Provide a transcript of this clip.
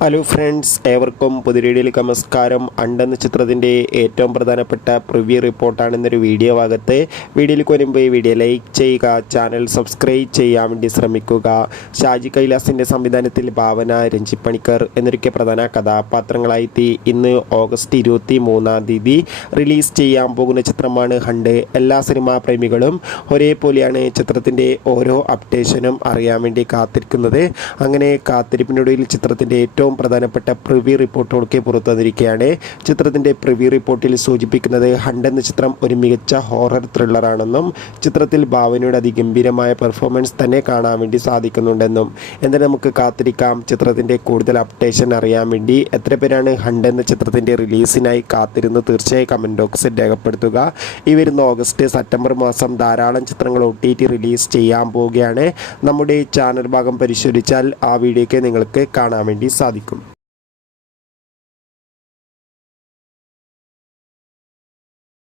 Hello friends, ഏവർക്കും പുതിരീടിയിലേക്ക് നമസ്കാരം. അണ്ട് എന്ന ചിത്രത്തിൻ്റെ ഏറ്റവും പ്രധാനപ്പെട്ട പ്രിവ്യൂ റിപ്പോർട്ടാണ് ഇന്നൊരു വീഡിയോ ഭാഗത്ത്. വീഡിയോയിലേക്ക് വരുമ്പോൾ ഈ വീഡിയോ ലൈക്ക് ചെയ്യുക, ചാനൽ സബ്സ്ക്രൈബ് ചെയ്യാൻ വേണ്ടി ശ്രമിക്കുക. ഷാജി കൈലാസിൻ്റെ സംവിധാനത്തിൽ ഭാവന, രഞ്ജിത്ത് പണിക്കർ എന്നൊക്കെ പ്രധാന കഥാപാത്രങ്ങളായി ഇന്ന് ഓഗസ്റ്റ് 23 റിലീസ് ചെയ്യാൻ പോകുന്ന ചിത്രമാണ് ഹണ്ട്. എല്ലാ സിനിമാ പ്രേമികളും ഒരേപോലെയാണ് ചിത്രത്തിൻ്റെ ഓരോ അപ്ഡേഷനും അറിയാൻ വേണ്ടി കാത്തിരിക്കുന്നത്. അങ്ങനെ കാത്തിരിപ്പിനൊടുവിൽ ചിത്രത്തിൻ്റെ ഏറ്റവും പ്രധാനപ്പെട്ട പ്രിവ്യൂ റിപ്പോർട്ടുകളൊക്കെ പുറത്തു വന്നിരിക്കുകയാണ്. ചിത്രത്തിൻ്റെ പ്രിവ്യൂ റിപ്പോർട്ടിൽ സൂചിപ്പിക്കുന്നത് ഹണ്ട് എന്ന ചിത്രം ഒരു മികച്ച ഹൊറർ ത്രില്ലറാണെന്നും ചിത്രത്തിൽ ഭാവനയുടെ അതിഗംഭീരമായ പെർഫോമൻസ് തന്നെ കാണാൻ വേണ്ടി സാധിക്കുന്നുണ്ടെന്നും. എന്നാൽ നമുക്ക് കാത്തിരിക്കാം ചിത്രത്തിൻ്റെ കൂടുതൽ അപ്ഡേഷൻ അറിയാൻ വേണ്ടി. എത്ര പേരാണ് ഹണ്ട് എന്ന ചിത്രത്തിൻ്റെ റിലീസിനായി കാത്തിരുന്ന് തീർച്ചയായും കമൻറ്റ് ബോക്സിൽ രേഖപ്പെടുത്തുക. ഈ വരുന്ന ഓഗസ്റ്റ് സെപ്റ്റംബർ മാസം ധാരാളം ചിത്രങ്ങൾ OTT റിലീസ് ചെയ്യാൻ പോവുകയാണ്. നമ്മുടെ ചാനൽ ഭാഗം പരിശോധിച്ചാൽ ആ വീഡിയോയ്ക്ക് നിങ്ങൾക്ക് കാണാൻ വേണ്ടി സാധിക്കും.